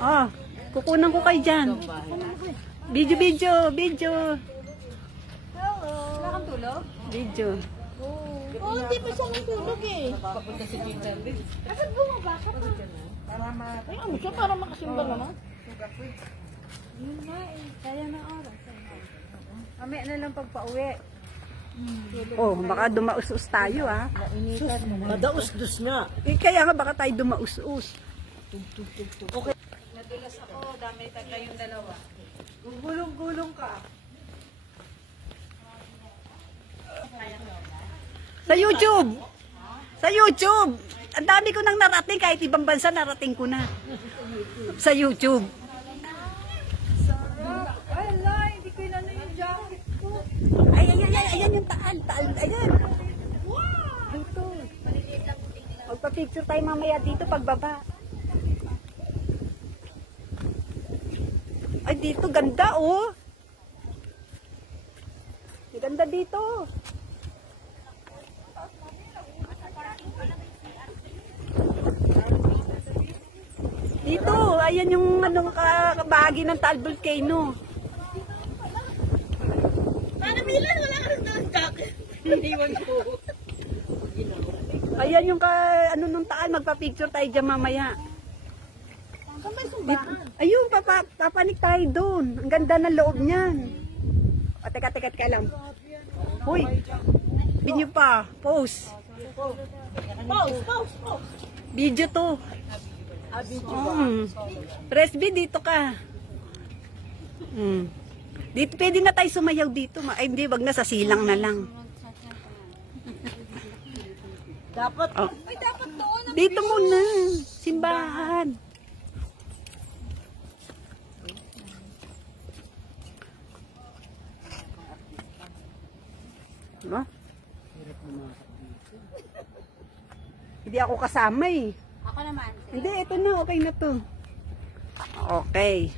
Oh, kukunan ko kayo dyan. Video. Wala kang tulog? Video. Oo, hindi pa siya ng tulog eh. Papunta si Tita Liz. Kasi bumaba ka pa. Ay, ano siya? Para makasimba naman. Yun nga eh. Kaya na oras. Mamaya na lang pagpa-uwi. Oh, baka dumaus-us tayo ah. Madaus-dus nga. Kaya nga baka tayo dumaus-us. Okay. Nadulas ako. Dami tagla yung dalawa. Gugulong-gulong ka. Sa YouTube! Sa YouTube! Ang dami ko nang narating, kahit ibang bansa narating ko na. Sa YouTube. Ay, ala, hindi ko inano yung jacket ko. Ayan yung taal, ayan. Dito. Magpa-picture tayo mamaya dito pagbaba. Ay, dito, ganda oh. Ganda dito. Dito, ayan yung kabahagi ng Taal Volcano. Paano Milan? Wala ka rin ng jacket. Iniwan ko. Ayan yung nung Taal, magpa-picture tayo dyan mamaya. Saan ba yung sumbahan? Ayun, papanik tayo doon. Ang ganda ng loob niyan. O, teka lang. Hoy, binyo pa. Pause. Pause. Video to. Press B, dito ka. Dito, pwede na tayo sumayaw dito. Ay, hindi, wag na, sa silang na lang. Dapat. Oh. Ay, dapat doon. Dito muna, simbahan. Diba? Hindi ako kasama eh. Ako naman. Hindi, ito na, okay na to. Okay.